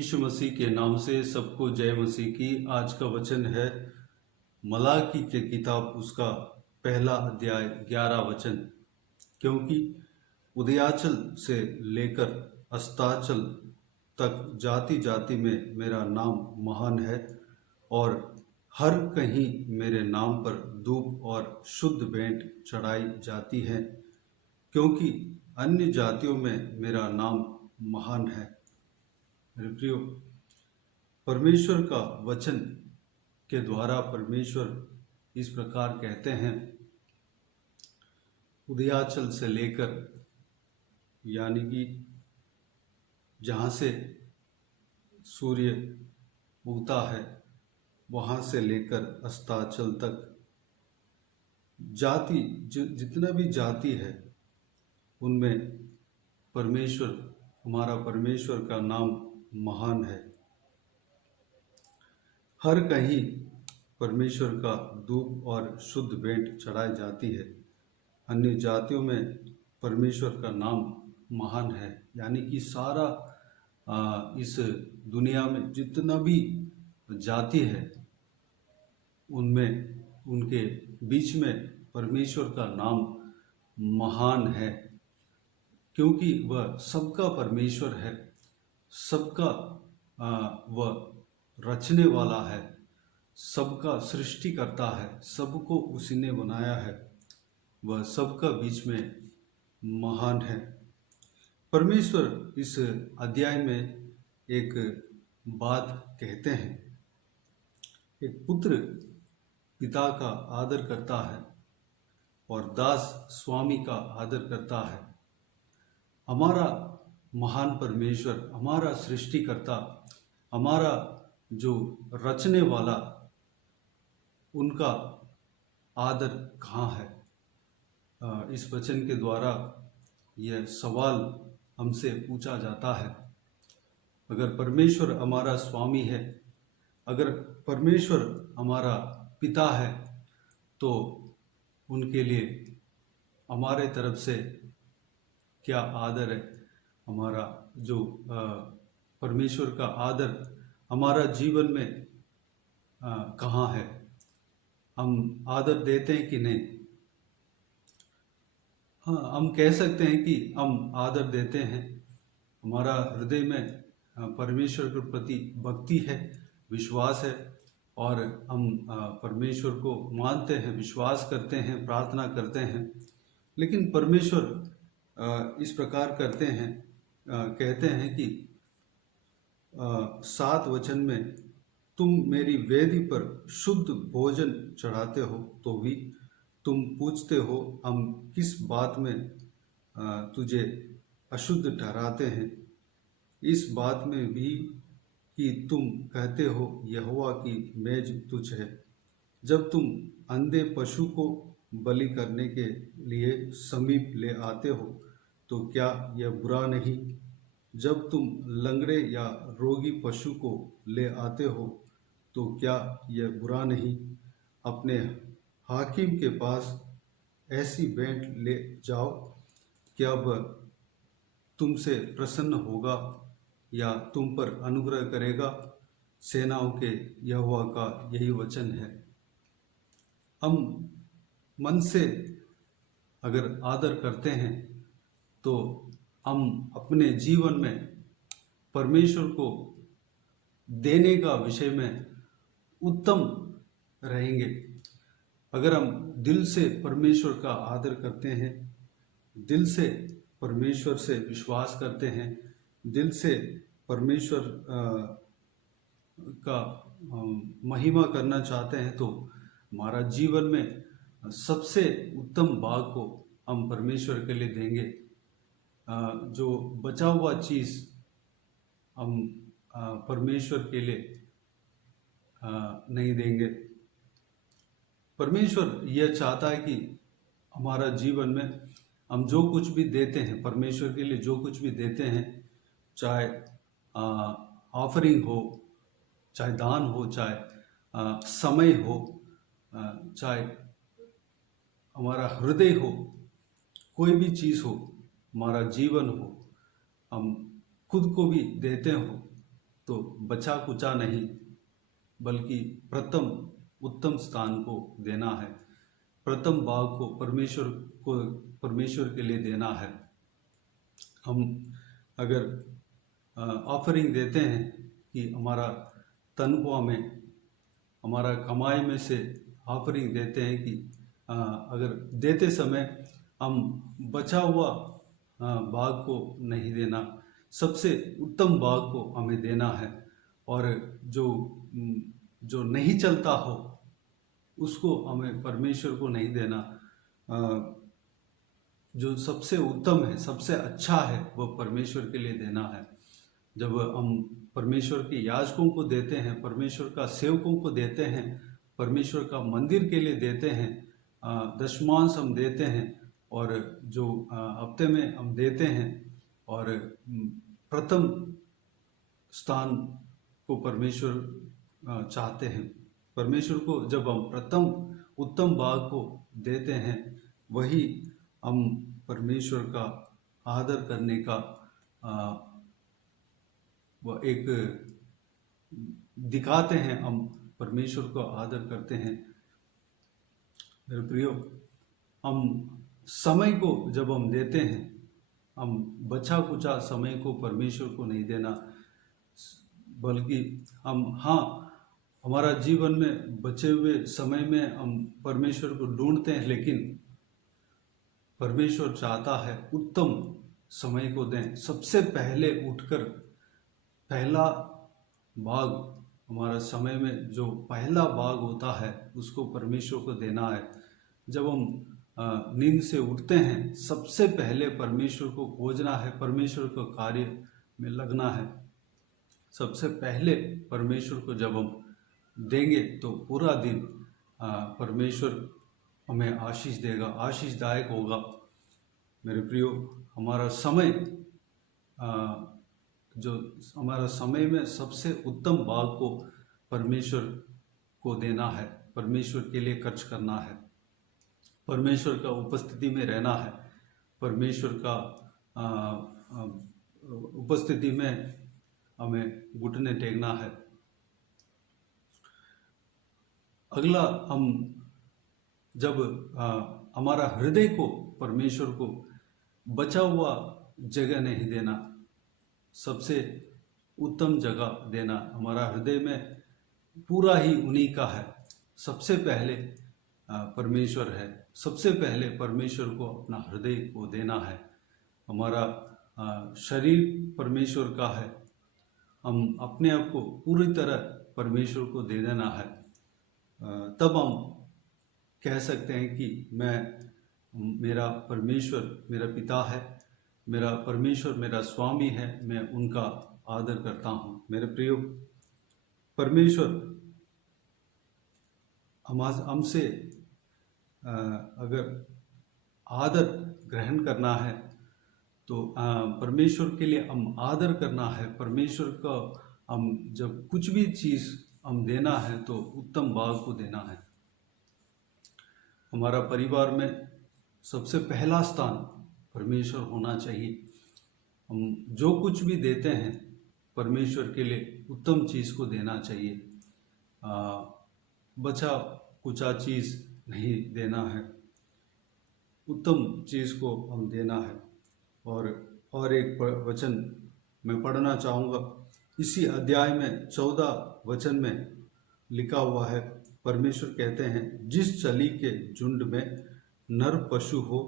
यीशु मसीह के नाम से सबको जय मसीह की। आज का वचन है मलाकी के किताब उसका पहला अध्याय 11 वचन। क्योंकि उदयाचल से लेकर अस्ताचल तक जाति जाति में मेरा नाम महान है और हर कहीं मेरे नाम पर धूप और शुद्ध भेंट चढ़ाई जाती है, क्योंकि अन्य जातियों में मेरा नाम महान है। मेरे प्रियो, परमेश्वर का वचन के द्वारा परमेश्वर इस प्रकार कहते हैं, उदयाचल से लेकर यानी कि जहाँ से सूर्य उगता है वहाँ से लेकर अस्ताचल तक जाति जितना भी जाति है उनमें परमेश्वर, हमारा परमेश्वर का नाम महान है। हर कहीं परमेश्वर का धूप और शुद्ध भेंट चढ़ाई जाती है। अन्य जातियों में परमेश्वर का नाम महान है, यानी कि सारा इस दुनिया में जितना भी जाति है उनमें, उनके बीच में परमेश्वर का नाम महान है, क्योंकि वह सबका परमेश्वर है, सबका वह रचने वाला है, सबका सृष्टि करता है, सबको उसी ने बनाया है, वह सबका बीच में महान है। परमेश्वर इस अध्याय में एक बात कहते हैं, एक पुत्र पिता का आदर करता है और दास स्वामी का आदर करता है। हमारा महान परमेश्वर, हमारा सृष्टिकर्ता, हमारा जो रचने वाला, उनका आदर कहाँ है? इस वचन के द्वारा यह सवाल हमसे पूछा जाता है। अगर परमेश्वर हमारा स्वामी है, अगर परमेश्वर हमारा पिता है, तो उनके लिए हमारे तरफ से क्या आदर है? हमारा जो परमेश्वर का आदर हमारा जीवन में कहाँ है? हम आदर देते हैं कि नहीं? हाँ, हम कह सकते हैं कि हम आदर देते हैं। हमारा हृदय में परमेश्वर के प्रति भक्ति है, विश्वास है, और हम परमेश्वर को मानते हैं, विश्वास करते हैं, प्रार्थना करते हैं। लेकिन परमेश्वर इस प्रकार करते हैं, कहते हैं कि 7 वचन में, तुम मेरी वेदी पर शुद्ध भोजन चढ़ाते हो तो भी तुम पूछते हो हम किस बात में तुझे अशुद्ध ठहराते हैं। इस बात में भी कि तुम कहते हो यहोवा की मेज तुच्छ है। जब तुम अंधे पशु को बलि करने के लिए समीप ले आते हो तो क्या यह बुरा नहीं? जब तुम लंगड़े या रोगी पशु को ले आते हो तो क्या यह बुरा नहीं? अपने हाकिम के पास ऐसी भेंट ले जाओ, क्या वह तुमसे प्रसन्न होगा या तुम पर अनुग्रह करेगा? सेनाओं के यहोवा का यही वचन है। हम मन से अगर आदर करते हैं तो हम अपने जीवन में परमेश्वर को देने का विषय में उत्तम रहेंगे। अगर हम दिल से परमेश्वर का आदर करते हैं, दिल से परमेश्वर से विश्वास करते हैं, दिल से परमेश्वर का महिमा करना चाहते हैं, तो हमारा जीवन में सबसे उत्तम भाग को हम परमेश्वर के लिए देंगे। जो बचा हुआ चीज़ हम परमेश्वर के लिए नहीं देंगे। परमेश्वर यह चाहता है कि हमारा जीवन में हम जो कुछ भी देते हैं, परमेश्वर के लिए जो कुछ भी देते हैं, चाहे ऑफरिंग हो, चाहे दान हो, चाहे समय हो, चाहे हमारा हृदय हो, कोई भी चीज़ हो, हमारा जीवन हो, हम खुद को भी देते हो तो बचा कुचा नहीं, बल्कि प्रथम उत्तम स्थान को देना है। प्रथम भाग को परमेश्वर के लिए देना है। हम अगर ऑफरिंग देते हैं कि हमारा तनख्वाह में, हमारा कमाई में से ऑफरिंग देते हैं कि अगर देते समय हम बचा हुआ भाग को नहीं देना, सबसे उत्तम भाग को हमें देना है। और जो नहीं चलता हो उसको हमें परमेश्वर को नहीं देना। जो सबसे उत्तम है, सबसे अच्छा है, वह परमेश्वर के लिए देना है। जब हम परमेश्वर के याजकों को देते हैं, परमेश्वर का सेवकों को देते हैं, परमेश्वर का मंदिर के लिए देते हैं, दशमांश हम देते हैं, और जो हफ्ते में हम देते हैं, और प्रथम स्थान को परमेश्वर चाहते हैं। परमेश्वर को जब हम प्रथम उत्तम भाग को देते हैं, वही हम परमेश्वर का आदर करने का वह एक दिखाते हैं। हम परमेश्वर को आदर करते हैं। मेरे प्रियो, हम समय को जब हम देते हैं, हम बचा कुचा समय को परमेश्वर को नहीं देना, बल्कि हम हमारा जीवन में बचे हुए समय में हम परमेश्वर को ढूंढते हैं, लेकिन परमेश्वर चाहता है उत्तम समय को दें। सबसे पहले उठकर पहला भाग, हमारा समय में जो पहला भाग होता है, उसको परमेश्वर को देना है। जब हम नींद से उठते हैं, सबसे पहले परमेश्वर को खोजना है, परमेश्वर को कार्य में लगना है। सबसे पहले परमेश्वर को जब हम देंगे तो पूरा दिन परमेश्वर हमें आशीष देगा, आशीषदायक होगा। मेरे प्रियो, हमारा समय जो हमारा समय में सबसे उत्तम भाग को परमेश्वर को देना है, परमेश्वर के लिए खर्च करना है, परमेश्वर का उपस्थिति में रहना है, परमेश्वर का उपस्थिति में हमें घुटने टेकना है। अगला, हम जब हमारा हृदय को परमेश्वर को बचा हुआ जगह नहीं देना, सबसे उत्तम जगह देना। हमारा हृदय में पूरा ही उन्हीं का है। सबसे पहले परमेश्वर है, सबसे पहले परमेश्वर को अपना हृदय को देना है। हमारा शरीर परमेश्वर का है, हम अपने आप को पूरी तरह परमेश्वर को दे देना है। तब हम कह सकते हैं कि मेरा परमेश्वर मेरा पिता है, मेरा परमेश्वर मेरा स्वामी है, मैं उनका आदर करता हूँ। मेरे प्रियो, परमेश्वर हमसे अगर आदर ग्रहण करना है तो परमेश्वर के लिए हम आदर करना है। परमेश्वर का हम जब कुछ भी चीज़ हम देना है तो उत्तम भाग को देना है। हमारा परिवार में सबसे पहला स्थान परमेश्वर होना चाहिए। हम जो कुछ भी देते हैं परमेश्वर के लिए उत्तम चीज़ को देना चाहिए, बचा कुचा चीज़ नहीं देना है, उत्तम चीज़ को हम देना है। और एक वचन मैं पढ़ना चाहूँगा। इसी अध्याय में 14 वचन में लिखा हुआ है, परमेश्वर कहते हैं, जिस चली के झुंड में नर पशु हो,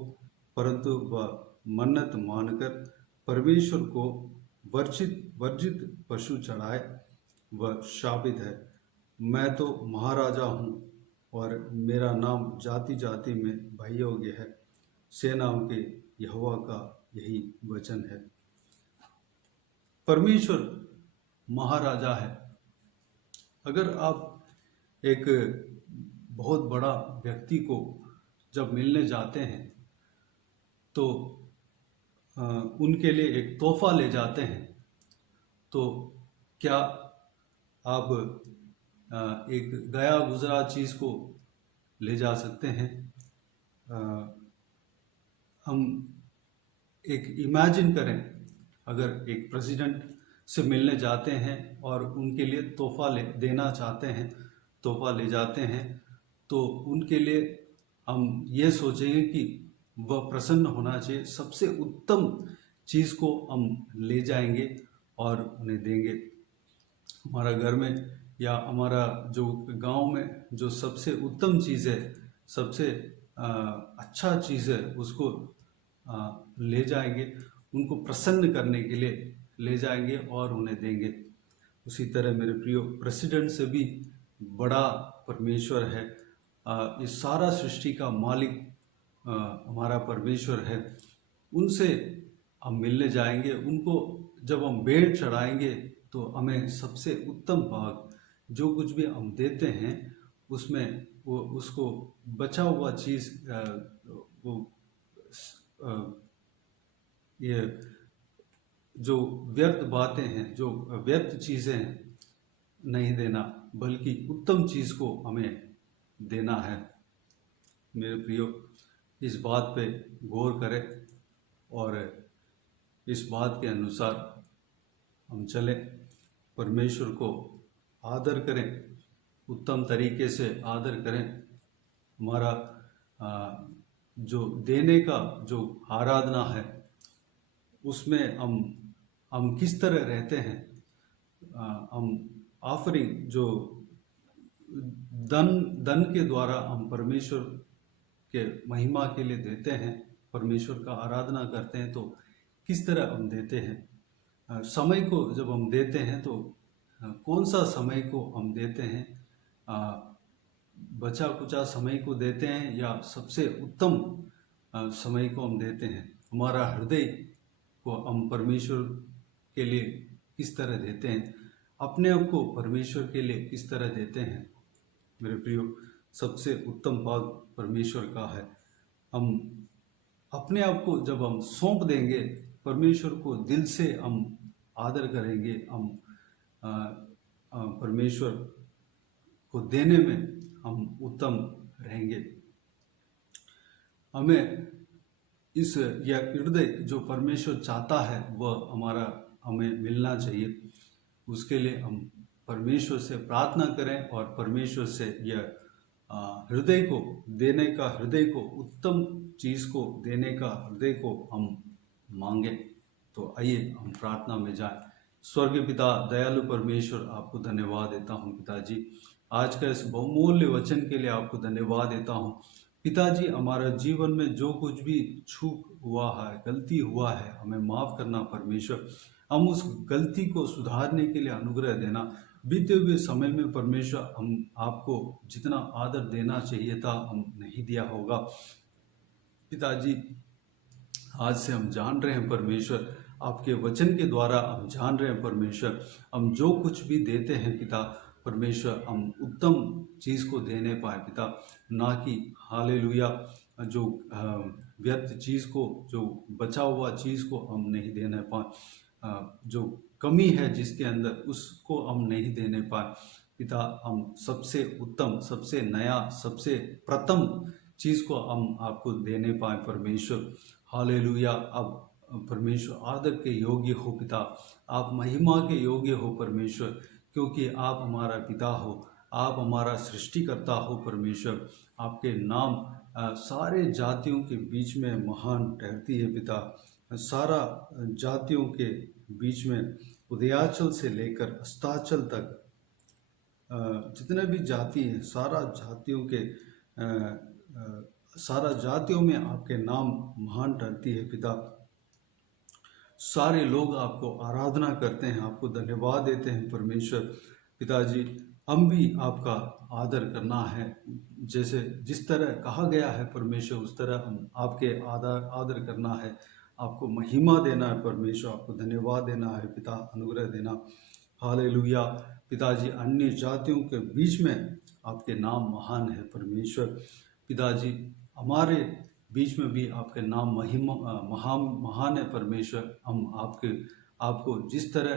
परंतु वह मन्नत मानकर परमेश्वर को वर्जित पशु चढ़ाए, वह शापित है। मैं तो महाराजा हूँ और मेरा नाम जाति जाति में भययोग्य है। सेनाओं के यहोवा का यही वचन है। परमेश्वर महाराजा है। अगर आप एक बहुत बड़ा व्यक्ति को जब मिलने जाते हैं तो उनके लिए एक तोहफा ले जाते हैं, तो क्या आप एक गया गुजरा चीज़ को ले जा सकते हैं? हम एक इमेजिन करें, अगर एक प्रेसिडेंट से मिलने जाते हैं और उनके लिए तोहफा देना चाहते हैं, तोहफा ले जाते हैं, तो उनके लिए हम ये सोचेंगे कि वह प्रसन्न होना चाहिए, सबसे उत्तम चीज़ को हम ले जाएंगे और उन्हें देंगे। हमारा घर में या हमारा जो गांव में जो सबसे उत्तम चीज़ है, सबसे अच्छा चीज़ है, उसको ले जाएंगे, उनको प्रसन्न करने के लिए ले जाएंगे और उन्हें देंगे। उसी तरह मेरे प्रियो, प्रेसिडेंट से भी बड़ा परमेश्वर है, इस सारा सृष्टि का मालिक हमारा परमेश्वर है। उनसे हम मिलने जाएंगे, उनको जब हम भेंट चढ़ाएंगे तो हमें सबसे उत्तम भाग, जो कुछ भी हम देते हैं उसमें वो उसको बचा हुआ चीज़, वो ये जो व्यर्थ बातें हैं, जो व्यर्थ चीज़ें हैं, नहीं देना, बल्कि उत्तम चीज़ को हमें देना है। मेरे प्रियो, इस बात पे गौर करें और इस बात के अनुसार हम चलें, परमेश्वर को आदर करें, उत्तम तरीके से आदर करें। हमारा जो देने का जो आराधना है, उसमें हम किस तरह रहते हैं। हम ऑफरिंग जो धन के द्वारा हम परमेश्वर के महिमा के लिए देते हैं, परमेश्वर का आराधना करते हैं, तो किस तरह हम देते हैं। समय को जब हम देते हैं तो कौन सा समय को हम देते हैं, बचा कुचा समय को देते हैं या सबसे उत्तम समय को हम देते हैं। हमारा हृदय को हम परमेश्वर के लिए किस तरह देते हैं, अपने आप को परमेश्वर के लिए किस तरह देते हैं। मेरे प्रियो, सबसे उत्तम भाग परमेश्वर का है। हम अपने आप को जब हम सौंप देंगे, परमेश्वर को दिल से हम आदर करेंगे, हम परमेश्वर को देने में हम उत्तम रहेंगे। हमें इस यह हृदय जो परमेश्वर चाहता है वह हमें मिलना चाहिए। उसके लिए हम परमेश्वर से प्रार्थना करें और परमेश्वर से यह हृदय को देने का, हृदय को उत्तम चीज़ को देने का हृदय को हम मांगें। तो आइए हम प्रार्थना में जाएं। स्वर्गीय पिता, दयालु परमेश्वर, आपको धन्यवाद देता हूं पिताजी, आज का इस बहुमूल्य वचन के लिए आपको धन्यवाद देता हूं पिताजी। हमारा जीवन में जो कुछ भी चूक हुआ है, गलती हुआ है, हमें माफ़ करना परमेश्वर। हम उस गलती को सुधारने के लिए अनुग्रह देना। बीते हुए समय में परमेश्वर हम आपको जितना आदर देना चाहिए था हम नहीं दिया होगा पिताजी। आज से हम जान रहे हैं परमेश्वर, आपके वचन के द्वारा हम जान रहे हैं परमेश्वर, हम जो कुछ भी देते हैं पिता परमेश्वर, हम उत्तम चीज़ को देने पाए पिता, ना कि हालेलुया जो व्यर्थ चीज़ को, जो बचा हुआ चीज़ को हम नहीं देने पाए, जो कमी है जिसके अंदर उसको हम नहीं देने पाए पिता। हम सबसे उत्तम, सबसे नया, सबसे प्रथम चीज़ को हम आपको देने पाए परमेश्वर। हालेलुया। अब परमेश्वर आदर के योग्य हो पिता, आप महिमा के योग्य हो परमेश्वर, क्योंकि आप हमारा पिता हो, आप हमारा सृष्टिकर्ता हो परमेश्वर। आपके नाम सारे जातियों के बीच में महान ठहरती है पिता। सारा जातियों के बीच में उदयाचल से लेकर अस्ताचल तक जितने भी जाति हैं, सारा जातियों में आपके नाम महान ठहरती है पिता। सारे लोग आपको आराधना करते हैं, आपको धन्यवाद देते हैं परमेश्वर पिताजी। हम भी आपका आदर करना है, जैसे जिस तरह कहा गया है परमेश्वर, उस तरह हम आपके आदर करना है, आपको महिमा देना है परमेश्वर, आपको धन्यवाद देना है पिता, अनुग्रह देना। हालेलुया पिताजी। अन्य जातियों के बीच में आपके नाम महान है परमेश्वर पिताजी। हमारे बीच में भी आपके नाम महिमा महान है परमेश्वर। हम आपको जिस तरह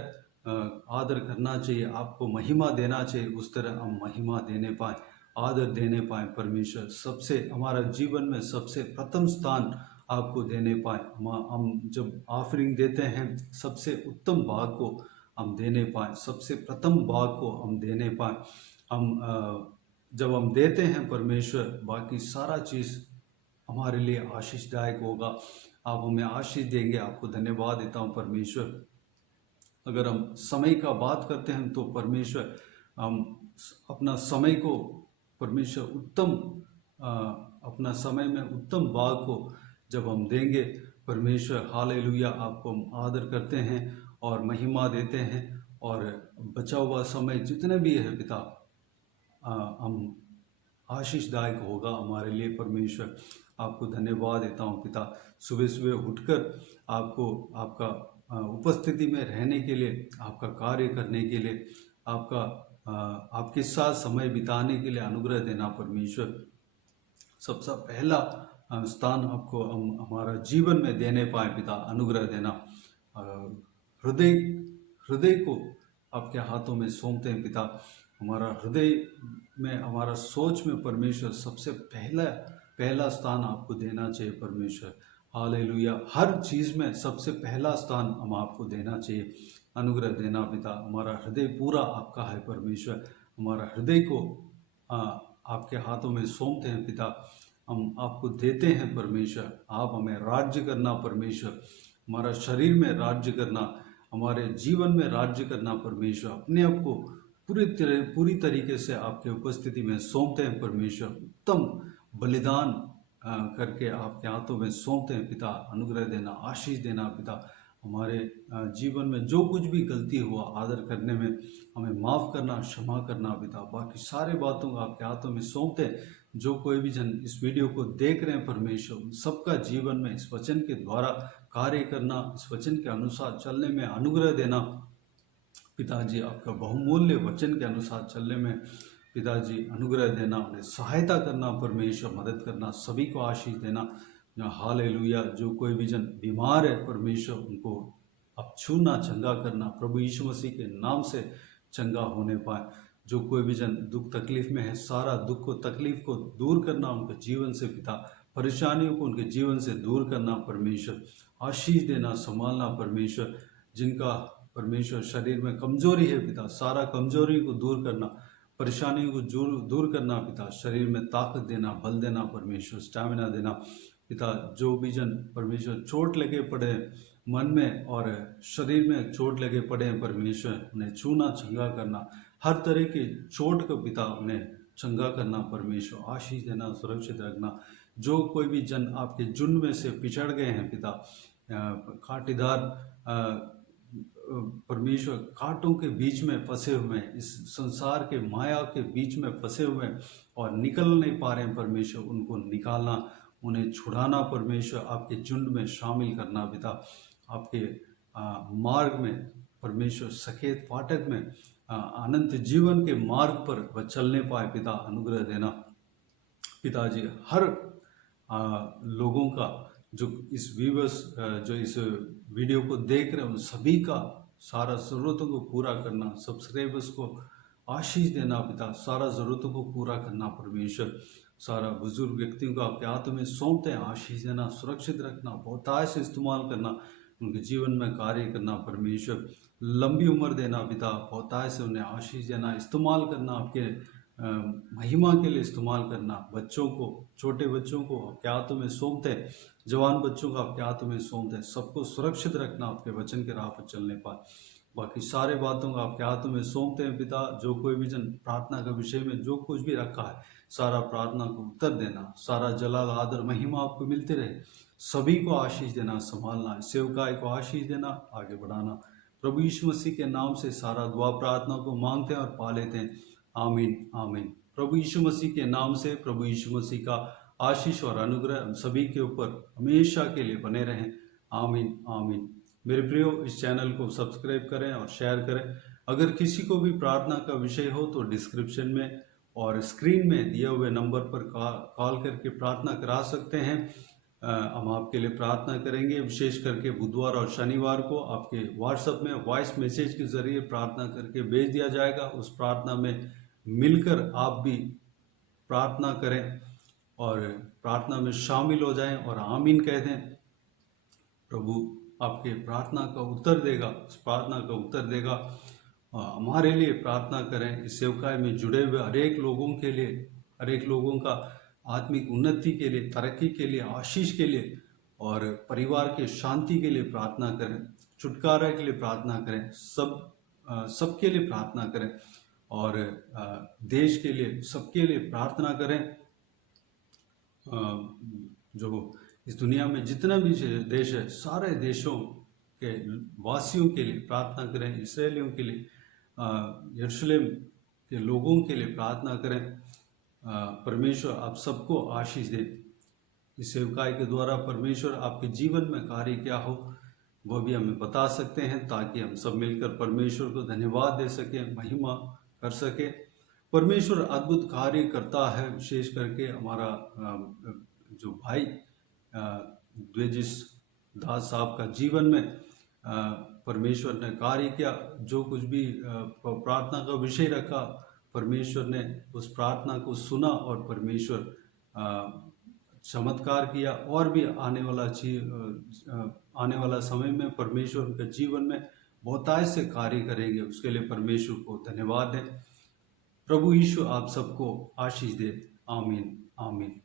आदर करना चाहिए, आपको महिमा देना चाहिए, उस तरह हम महिमा देने पाए, आदर देने पाए परमेश्वर। सबसे हमारा जीवन में सबसे प्रथम स्थान आपको देने पाए। हम जब ऑफरिंग देते हैं, सबसे उत्तम भाग को हम देने पाएँ, सबसे प्रथम भाग को हम देने पाएँ। हम जब हम देते हैं परमेश्वर, बाकी सारा चीज़ हमारे लिए आशीषदायक होगा। आप हमें आशीष देंगे। आपको धन्यवाद देता हूँ परमेश्वर। अगर हम समय का बात करते हैं तो परमेश्वर, हम अपना समय को परमेश्वर उत्तम अपना समय में उत्तम भाग को जब हम देंगे परमेश्वर, हालेलुया, आपको हम आदर करते हैं और महिमा देते हैं। और बचा हुआ समय जितने भी है पिता, हम आशीषदायक होगा हमारे लिए परमेश्वर। आपको धन्यवाद देता हूँ पिता। सुबह सुबह उठकर आपको आपका उपस्थिति में रहने के लिए, आपका कार्य करने के लिए, आपके साथ समय बिताने के लिए अनुग्रह देना परमेश्वर। सबसे पहला स्थान आपको हम हमारा जीवन में देने पाए पिता, अनुग्रह देना। हृदय हृदय को आपके हाथों में सौंपते हैं पिता। हमारा हृदय में, हमारा सोच में परमेश्वर सबसे पहला स्थान आपको देना चाहिए परमेश्वर। हालेलुया। हर चीज़ में सबसे पहला स्थान हम आपको देना चाहिए। अनुग्रह देना पिता। हमारा हृदय पूरा आपका है परमेश्वर। हमारा हृदय को आपके हाथों में सौंपते हैं पिता। हम आपको देते हैं परमेश्वर। आप हमें राज्य करना परमेश्वर, हमारा शरीर में राज्य करना, हमारे जीवन में राज्य करना परमेश्वर। अपने आप को पूरी तरीके से आपके उपस्थिति में सौंपते हैं परमेश्वर। उत्तम बलिदान करके आपके हाथों में सौंपते हैं पिता। अनुग्रह देना, आशीष देना पिता। हमारे जीवन में जो कुछ भी गलती हुआ, आदर करने में हमें माफ़ करना, क्षमा करना पिता। बाकी सारे बातों को आपके हाथों में सौंपते हैं। जो कोई भी जन इस वीडियो को देख रहे हैं परमेश्वर, सबका जीवन में इस वचन के द्वारा कार्य करना, इस वचन के अनुसार चलने में अनुग्रह देना पिताजी। आपका बहुमूल्य वचन के अनुसार चलने में पिताजी अनुग्रह देना, उन्हें सहायता करना परमेश्वर, मदद करना, सभी को आशीष देना। हालेलुया। जो कोई भी जन बीमार है परमेश्वर, उनको अब छूना, चंगा करना, प्रभु यीशु मसीह के नाम से चंगा होने पाए। जो कोई भी जन दुख तकलीफ में है, सारा दुख को, तकलीफ को दूर करना उनके जीवन से पिता। परेशानियों को उनके जीवन से दूर करना परमेश्वर। आशीष देना, संभालना परमेश्वर। जिनका परमेश्वर शरीर में कमजोरी है पिता, सारा कमजोरी को दूर करना, परेशानियों को दूर करना पिता। शरीर में ताकत देना, बल देना परमेश्वर, स्टैमिना देना पिता। जो भी जन परमेश्वर चोट लगे पड़े मन में और शरीर में, चोट लगे पड़े हैं परमेश्वर, उन्हें छूना, चंगा करना। हर तरह की चोट को पिता उन्हें चंगा करना परमेश्वर। आशीष देना, सुरक्षित रखना। जो कोई भी जन आपके झुंड में से पिछड़ गए हैं पिता, कांटेदार परमेश्वर, कांटों के बीच में फंसे हुए हैं, इस संसार के माया के बीच में फंसे हुए हैं और निकल नहीं पा रहे हैं परमेश्वर, उनको निकालना, उन्हें छुड़ाना परमेश्वर। आपके झुंड में शामिल करना पिता। आपके मार्ग में परमेश्वर, सकेत फाटक में, अनंत जीवन के मार्ग पर वह चलने पाए पिता। अनुग्रह देना पिताजी। हर लोगों का जो इस व्यूवर्स, जो इस वीडियो को देख रहे हैं, उन सभी का सारा ज़रूरतों को पूरा करना। सब्सक्राइबर्स को आशीष देना पिता। सारा ज़रूरतों को पूरा करना परमेश्वर। सारा बुजुर्ग व्यक्तियों को आपके हाथों में सौंपते हैं। आशीष देना, सुरक्षित रखना, बहुतायत से इस्तेमाल करना, उनके जीवन में कार्य करना परमेश्वर। लंबी उम्र देना पिता, बहुतायत से उन्हें आशीष देना, इस्तेमाल करना, आपके महिमा के लिए इस्तेमाल करना। बच्चों को, छोटे बच्चों को आपके हाथों में सौंपते हैं, जवान बच्चों को आपके हाथों में सौंपते हैं। सबको सुरक्षित रखना, आपके वचन के राह पर चलने पाए। बाकी सारे बातों को आपके हाथों में सौंपते हैं पिता। जो कोई भी जन प्रार्थना के विषय में जो कुछ भी रखा है, सारा प्रार्थना को उत्तर देना, सारा जलाल, आदर, महिमा आपको मिलते रहे। सभी को आशीष देना, संभालना, सेवकाई को आशीष देना, आगे बढ़ाना। प्रभु यीशु मसीह के नाम से सारा दुआ प्रार्थना को मांगते हैं और पा लेते हैं। आमीन, आमीन। प्रभु यीशु मसीह के नाम से प्रभु यीशु मसीह का आशीष और अनुग्रह हम सभी के ऊपर हमेशा के लिए बने रहें। आमीन, आमीन। मेरे प्रियो, इस चैनल को सब्सक्राइब करें और शेयर करें। अगर किसी को भी प्रार्थना का विषय हो तो डिस्क्रिप्शन में और स्क्रीन में दिए हुए नंबर पर कॉल करके प्रार्थना करा सकते हैं। हम आपके लिए प्रार्थना करेंगे। विशेष करके बुधवार और शनिवार को आपके व्हाट्सएप में वॉइस मैसेज के जरिए प्रार्थना करके भेज दिया जाएगा। उस प्रार्थना में मिलकर आप भी प्रार्थना करें और प्रार्थना में शामिल हो जाएं और आमीन कह दें। प्रभु आपके प्रार्थना का उत्तर देगा, उस प्रार्थना का उत्तर देगा। हमारे लिए प्रार्थना करें, इस सेवकाई में जुड़े हुए हरेक लोगों के लिए, हरेक लोगों का आत्मिक उन्नति के लिए, तरक्की के लिए, आशीष के लिए और परिवार के शांति के लिए प्रार्थना करें, छुटकारा के लिए प्रार्थना करें, सबके लिए प्रार्थना करें और देश के लिए, सबके लिए प्रार्थना करें। जो इस दुनिया में जितना भी देश है, सारे देशों के वासियों के लिए प्रार्थना करें, इसराइलियों के लिए, यरूशलेम के लोगों के लिए प्रार्थना करें। परमेश्वर आप सबको आशीष दे। इस सेवकाई के द्वारा परमेश्वर आपके जीवन में कार्य क्या हो वह भी हमें बता सकते हैं, ताकि हम सब मिलकर परमेश्वर को धन्यवाद दे सकें, महिमा कर सकें। परमेश्वर अद्भुत कार्य करता है, विशेष करके हमारा जो भाई द्वेजिस दास साहब का जीवन में परमेश्वर ने कार्य किया। जो कुछ भी प्रार्थना का विषय रखा, परमेश्वर ने उस प्रार्थना को सुना और परमेश्वर चमत्कार किया। और भी आने वाला समय में परमेश्वर उनके जीवन में बहुतायत से कार्य करेंगे, उसके लिए परमेश्वर को धन्यवाद दें। प्रभु यीशु आप सबको आशीष दे। आमीन आमीन।